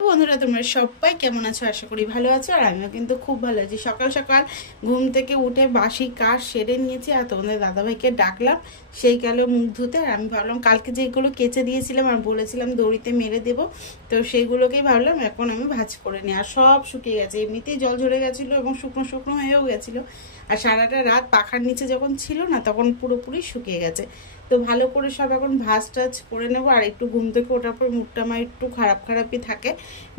বন্ধুরা তোমরা সবাই কেমন আছো? আশা করি ভালো আছো। আর আমিও কিন্তু খুব ভালো আছি। সকাল সকাল ঘুম থেকে উঠে বাসি কাজ সেরে নিয়েছি, আর তোমাদের দাদাভাইকে ডাকলাম সেই গেল মুখ ধুতে। আর আমি ভাবলাম কালকে যেগুলো কেচে দিয়েছিলাম আর বলেছিলাম দড়িতে মেরে দেবো, তো সেইগুলোকেই ভাবলাম এখন আমি ভাঁজ করে নিই। আর সব শুকিয়ে গেছে, এমনিতেই জল ঝরে গেছিলো এবং শুকনো শুকনো হয়েও গেছিলো। আর সারাটা রাত পাখার নিচে যখন ছিল না তখন পুরোপুরি শুকিয়ে গেছে। তো ভালো করে সব এখন ভাঁজ টাজ করে নেবো। আর একটু ঘুম থেকে ওঠার পর মুখটা আমার একটু খারাপই থাকে,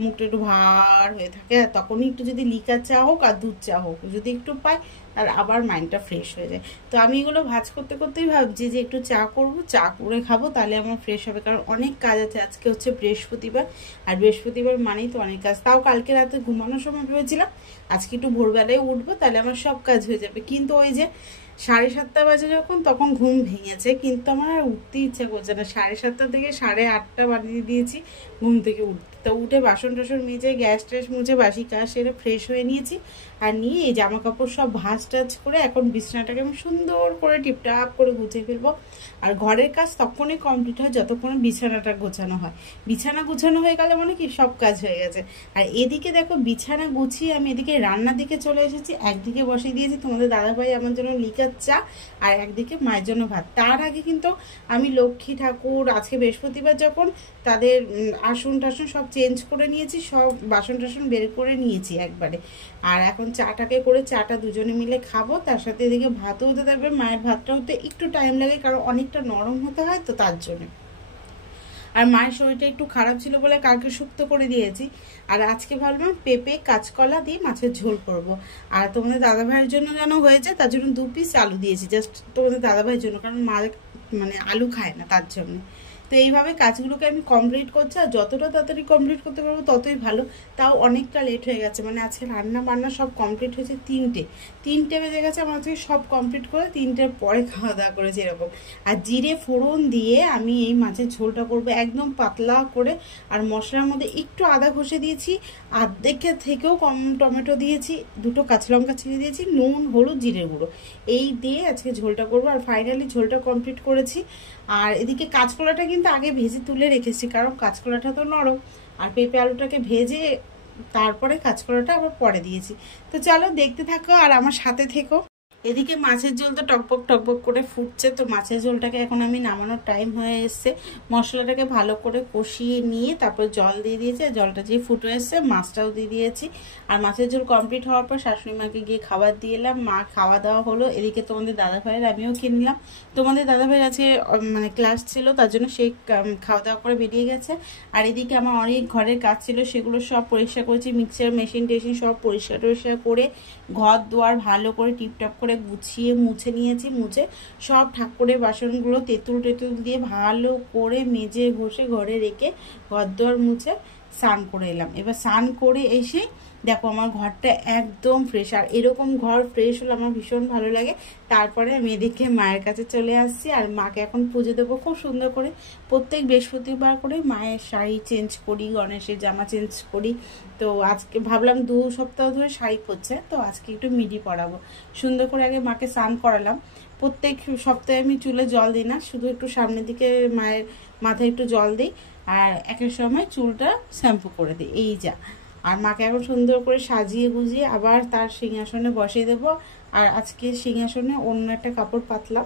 মুখটা একটু ভার হয়ে থাকে। আর তখনই একটু যদি লিকার চা হোক আর দুধ চা হোক যদি একটু পাই, আর আবার মাইন্ডটা ফ্রেশ হয়ে যায়। তো আমি এগুলো ভাঁজ করতে করতেই ভাবছি যে একটু চা করব, চা করে খাবো, তাহলে আমার ফ্রেশ হবে। কারণ অনেক কাজ আছে, আজকে হচ্ছে বৃহস্পতিবার, আর বৃহস্পতিবার মানেই তো অনেক কাজ। তাও কালকে রাতে ঘুমানোর সময় ভেবেছিলাম আজকে একটু ভোরবেলায় উঠবো, তাহলে আমার সব কাজ হয়ে যাবে। কিন্তু ওই যে 7:30 বাজে যখন, তখন ঘুম ভেঙেছে, কিন্তু আমার আর উঠতে ইচ্ছা করছে না। 7:30 থেকে 8:30 বানিয়ে দিয়েছি ঘুম থেকে উঠতে। তো উঠে বাসন টাসন মেজে গ্যাস ট্যাস মুছে বাসি কাজ সেরে ফ্রেশ হয়ে নিয়েছি। আর নিয়ে এই জামা কাপড় সব ভাঁজ টাজ করে এখন বিছানাটাকে আমি সুন্দর করে টিপটাপ করে গুছিয়ে ফেলবো। আর ঘরের কাজ তখনই কমপ্লিট হয় যতক্ষণ বিছানাটা গোছানো হয়। বিছানা গুছানো হয়ে গেলে মানে কি সব কাজ হয়ে গেছে। আর এদিকে দেখো বিছানা গুছিয়ে আমি এদিকে রান্নার দিকে চলে এসেছি। একদিকে বসিয়ে দিয়েছি তোমাদের দাদাভাই আমার জন্য লিকার চা, আর একদিকে মায়ের জন্য ভাত। তার আগে কিন্তু আমি লক্ষ্মী ঠাকুর, আজকে বৃহস্পতিবার যখন, তাদের আসন টাসন সব চেঞ্জ করে নিয়েছি, সব বাসন টাসন বের করে নিয়েছি একবারে। আর এখন চাটাকে করে চাটা দুজনে মিলে খাবো। তার সাথে এদিকে ভাতও হতে থাকবে। মায়ের ভাতটা হতে একটু টাইম লাগে, কারণ অনেকটা নরম হতে হয় তো, তার জন্য। আর মায়ের শরীরটা একটু খারাপ ছিল বলে কালকে শুক্তো করে দিয়েছি। আর আজকে ভাবলাম পেঁপে কাঁচকলা দিয়ে মাছের ঝোল করব। আর তোমাদের দাদাভাইয়ের জন্য যেন হয়েছে, তার জন্য 2 পিস আলু দিয়েছি, জাস্ট তোমাদের দাদাভাইয়ের জন্য, কারণ মা মানে আলু খায় না, তার জন্য। তো এইভাবে কাজগুলোকে আমি কমপ্লিট করছি। আর যতটা তাড়াতাড়ি কমপ্লিট করতে পারবো ততই ভালো। তাও অনেকটা লেট হয়ে গেছে, মানে আজকে রান্না বান্না সব কমপ্লিট হয়েছে 3টে বেজে গেছে আমার। আজকে সব কমপ্লিট করে 3টের পরে খাওয়া দাওয়া করেছি এরকম। আর জিরে ফোড়ন দিয়ে আমি এই মাছের ঝোলটা করব একদম পাতলা করে। আর মশলার মধ্যে একটু আদা ঘষে দিয়েছি, আর্ধেকের থেকেও কম টমেটো দিয়েছি, 2টো কাঁচা লঙ্কা ছিঁড়ে দিয়েছি, নুন হলুদ জিরে গুঁড়ো এই দিয়ে আজকে ঝোলটা করবো। আর ফাইনালি ঝোলটা কমপ্লিট করেছি। আর এদিকে কাঁচকলাটা কিন্তু আগে ভেজে তুলে রেখেছি, কারণ কাঁচকলাটা তো নরম। আর পেঁপে আলুটাকে ভেজে তারপরে কাঁচকলাটা আবার পরে দিয়েছি। তো চলো দেখতে থাকো আর আমার সাথে থেকো। এদিকে মাছের ঝোল তো টকবক টকবক করে ফুটছে। তো মাছের ঝোলটাকে এখন আমি নামানোর টাইম হয়ে এসছে। মশলাটাকে ভালো করে কষিয়ে নিয়ে তারপর জল দিয়ে দিয়েছি। আর জলটা যে ফুটে এসছে মাছটাও দিয়ে দিয়েছি। আর মাছের ঝোল কমপ্লিট হওয়ার পর শাশুড়ি মাকে গিয়ে খাবার দিয়ে এলাম। মা খাওয়া দাওয়া হলো। এদিকে তোমাদের দাদাভাইয়ের আমিও খেয়ে নিলাম। তোমাদের দাদাভাইয়ের আজকে মানে ক্লাস ছিল, তার জন্য সেই খাওয়া দাওয়া করে বেরিয়ে গেছে। আর এদিকে আমার অনেক ঘরের কাজ ছিল, সেগুলো সব পরিষ্কার করেছি। মিক্সার মেশিন টেশিন সব পরিষ্কার টরিষ্কার করে ঘর দুয়ার ভালো করে টিপটপ করে গুছিয়ে মুছে নিয়েছি। মুছে সব ঠাকুরের বাসনগুলো তেঁতুল দিয়ে ভালো করে মেজে ঘষে ঘরে রেখে ঘর দুয়ার মুছে স্নান করে এলাম। এবার স্নান করে এসে দেখো আমার ঘরটা একদম ফ্রেশ। আর এরকম ঘর ফ্রেশ হলে আমার ভীষণ ভালো লাগে। তারপরে আমি এদিকে মায়ের কাছে চলে আসছি। আর মাকে এখন পুজো দেবো খুব সুন্দর করে। প্রত্যেক বৃহস্পতিবার করে মায়ের শাড়ি চেঞ্জ করি, গণেশের জামা চেঞ্জ করি। তো আজকে ভাবলাম 2 সপ্তাহ ধরে শাড়ি পরছে, তো আজকে একটু মিডি পরাবো। সুন্দর করে আগে মাকে স্নান করালাম। প্রত্যেক সপ্তাহে আমি চুলে জল দিই না, শুধু একটু সামনের দিকে মায়ের মাথায় একটু জল দিই, আর একের সময় চুলটা শ্যাম্পু করে দিই, এই যা। আর মাকে এখন সুন্দর করে সাজিয়ে গুজিয়ে আবার তার সিংহাসনে বসিয়ে দেবো। আর আজকে সিংহাসনে অন্য একটা কাপড় পাতলাম।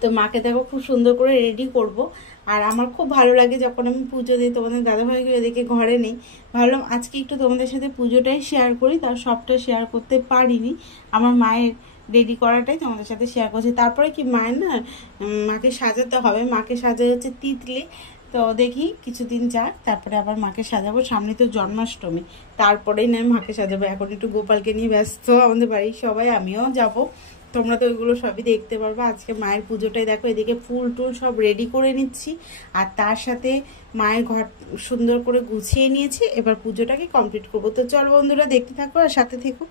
তো মাকে দেখো খুব সুন্দর করে রেডি করব। আর আমার খুব ভালো লাগে যখন আমি পুজো দিই। তোমাদের দাদাভাইকে এদিকে ঘরে নেই, ভাবলাম আজকে একটু তোমাদের সাথে পুজোটাই শেয়ার করি। তার সবটা শেয়ার করতে পারিনি, আমার মায়ের রেডি করাটাই তোমাদের সাথে শেয়ার করছি। তারপরে কি মায়ের না মাকে সাজাতে হবে। মাকে সাজাই হচ্ছে তিতলি। তো দেখি কিছুদিন যাক, তারপরে আবার মাকে সাজাবো। সামনে তো জন্মাষ্টমী, তারপরেই না মাকে সাজাবো। এখন একটু গোপালকে নিয়ে ব্যস্ত আমাদের বাড়ির সবাই, আমিও যাব। তোমরা তো ওইগুলো সবই দেখতে পারবে। আজকে মায়ের পুজোটাই দেখো, এদিকে ফুল টুল সব রেডি করে নিচ্ছি। আর তার সাথে মায়ের ঘর সুন্দর করে গুছিয়ে নিয়েছি। এবার পুজোটাকে কমপ্লিট করবো। তো চল বন্ধুরা দেখতে থাকো আর সাথে থেকো।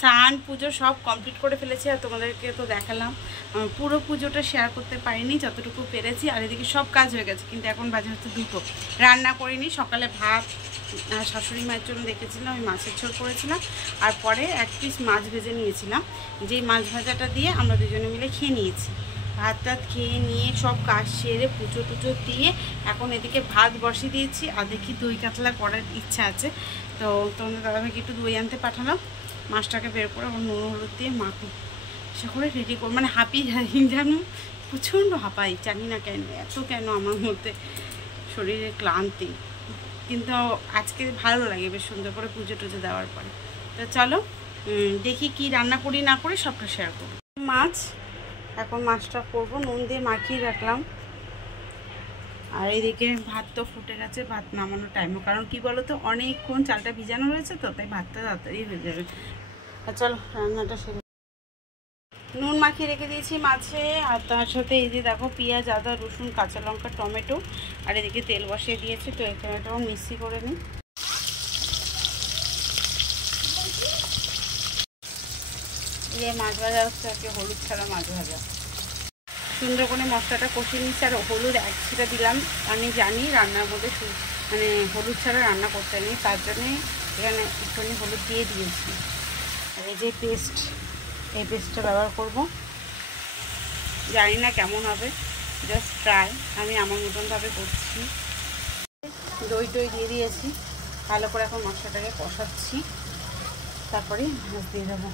স্নান পুজো সব কমপ্লিট করে ফেলেছি, আর তোমাদেরকে তো দেখালাম। পুরো পুজোটা শেয়ার করতে পারিনি, যতটুকু পেরেছি। আর এদিকে সব কাজ হয়ে গেছে, কিন্তু এখন বাজে হচ্ছে 2টো। রান্না করিনি, সকালে ভাত শাশুড়ি মায়ের জন্য দেখেছিলাম, ওই মাছের ঝোল করেছিলাম, আর পরে 1 পিস মাছ ভেজে নিয়েছিলাম। যেই মাছ ভাজাটা দিয়ে আমরা দুজনে মিলে খেয়ে নিয়েছি। ভাত টাত খেয়ে নিয়ে সব কাজ সেরে পুজো টুজো দিয়ে এখন এদিকে ভাত বসিয়ে দিয়েছি। আর দেখি দই কাতলা করার ইচ্ছা আছে, তো তোমাদের দাদাভাইকে একটু দই আনতে পাঠালাম। মাছটাকে বের করে আমার নুন হলুদ দিয়ে মাখো সে করে রেডি করবো। মানে হাঁপি যেন প্রচণ্ড হাঁপাই, জানি না কেন, এত কেন আমার মধ্যে শরীরে ক্লান্তি, কিন্তু আজকে ভালো লাগে বেশ সুন্দর করে পুজো টুজো দেওয়ার পরে। তো চলো দেখি কি রান্না করি না করি সবটা শেয়ার করবো। মাছ, এখন মাছটা করবো, নুন দিয়ে মাখিয়ে রাখলাম। আর এইদিকে ভাত তো ফুটে গেছে, ভাত নামানোর টাইমও, কারণ কি বলো তো অনেকক্ষণ চালটা ভিজানো রয়েছে, তো তাই ভাতটা তাড়াতাড়ি হয়ে যাবে। আর চলো রান্নাটা সেরে নুন মাখিয়ে রেখে দিয়েছি মাছে। আর তার সাথে এই যে দেখো পেঁয়াজ, আদা, রসুন, কাঁচা লঙ্কা, টমেটো, আর এদিকে তেল বসিয়ে দিয়েছি। তো এটাও মিক্সি করে নিই। এই মাছ ভাজা হচ্ছে আর কি, হলুদ ছাড়া মাছ ভাজা। সুন্দর করে মশলাটা কষিয়ে নিচ্ছি, আর হলুদ 1 ছিটা দিলাম। আমি জানি রান্নার মধ্যে মানে হলুদ ছাড়া রান্না করতে নেই, তার জন্যে এখানে একটুখানি হলুদ দিয়ে দিয়েছি। আর এই যে পেস্ট, এই পেস্টটা ব্যবহার করব। জানি না কেমন হবে, জাস্ট ট্রাই, আমি আমার মতনভাবে করছি। দই টই দিয়ে দিয়েছি, ভালো করে এখন মশলাটাকে কষাচ্ছি, তারপরে মাছ দিয়ে দেবো।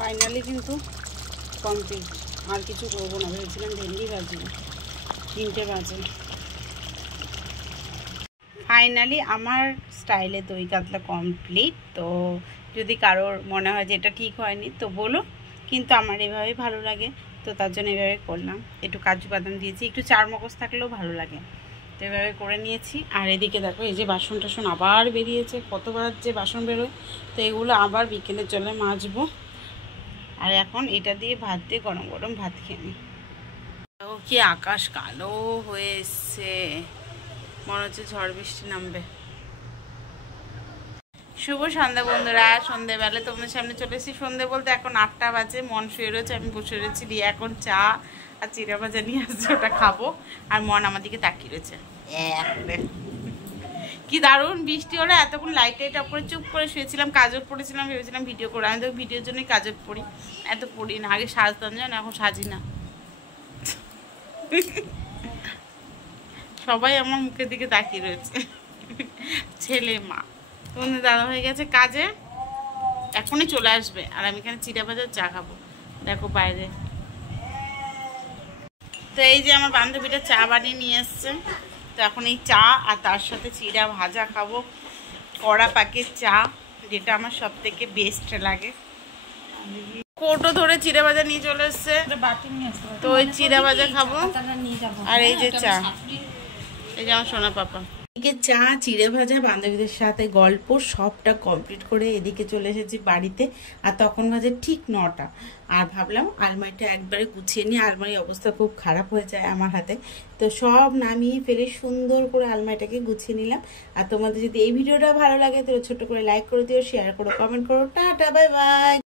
ফাইনালি কিন্তু কমপ্লিট, আর কিছু করবো না, ভেবেছিলাম ভেন্ডি ভাজবো, 3টে বাজে। ফাইনালি আমার স্টাইলে দই কাতলা কমপ্লিট। তো যদি কারোর মনে হয় যে এটা ঠিক হয়নি তো বলো, কিন্তু আমার এভাবেই ভালো লাগে, তো তার জন্য এভাবে করলাম। একটু কাজু বাদাম দিয়েছি, একটু চারমগজ থাকলেও ভালো লাগে, তো এভাবে করে নিয়েছি। আর এদিকে দেখো এই যে বাসন টাসন আবার বেরিয়েছে, কতবার যে বাসন বেরোয়, তো এগুলো আবার বিকেলের জলে মাজবো। আর এখন এটা দিয়ে ভাত দিয়ে গরম গরম ভাত খেয়ে নিই। ও কি আকাশ কালো হয়ে এসছে, মনে হচ্ছে ঝড় বৃষ্টি নামবে। শুভ সন্ধ্যা বন্ধুরা, সন্ধ্যেবেলা তোমাদের সামনে চলে এসেছি। সন্ধ্যে বলতে এখন 8টা বাজে, মন শুয়ে রয়েছে, আমি বসে রয়েছি। রিয়া এখন চা আর চিড়া ভাজা নিয়ে আসছে, ওটা খাবো। আর মন আমার দিকে তাকিয়ে রয়েছে। কি দারুণ বৃষ্টি হলো, এতক্ষণ লাইট টাইট অফ করে চুপ করে শুয়েছিলাম, কাজল পড়েছিলাম, ভেবেছিলাম ভিডিও করে। আমি তো ভিডিওর জন্যই কাজল পড়ি, এত পড়ি না। আগে সাজতাম জানো, এখন সাজি না। সবাই আমার মুখের দিকে তাকিয়ে রয়েছে, ছেলে মা। তোমাদের দাদা হয়ে গেছে কাজে, এখনই চলে আসবে, আর আমি এখানে চিড়া ভাজার চা খাবো। দেখো বাইরে। তো এই যে আমার বান্ধবীটা চা বানিয়ে নিয়ে এসছে, তো এখন এই চা আর তার সাথে চিড়া ভাজা খাবো, কড়া পাকের চা, যেটা আমার সব থেকে বেস্ট লাগে। কোটো ধরে চিড়া ভাজা নিয়ে চলে এসছে, তো ওই চিড়া ভাজা খাবো। আর এই যে চা, এই যে আমার সোনা পাপা। এদিকে চা, চিড়ে ভাজা, বান্ধবীদের সাথে গল্প, সবটা কমপ্লিট করে এদিকে চলে এসেছি বাড়িতে। আর তখন বাজে ঠিক 9টা। আর ভাবলাম আলমারিটা একবারে গুছিয়ে নিই, আলমারির অবস্থা খুব খারাপ হয়ে যায় আমার হাতে। তো সব নামিয়ে ফেলে সুন্দর করে আলমারিটাকে গুছিয়ে নিলাম। আর তোমাদের যদি এই ভিডিওটা ভালো লাগে তো ছোট করে লাইক করে দিও, শেয়ার করো, কমেন্ট করো। Tata, bye bye.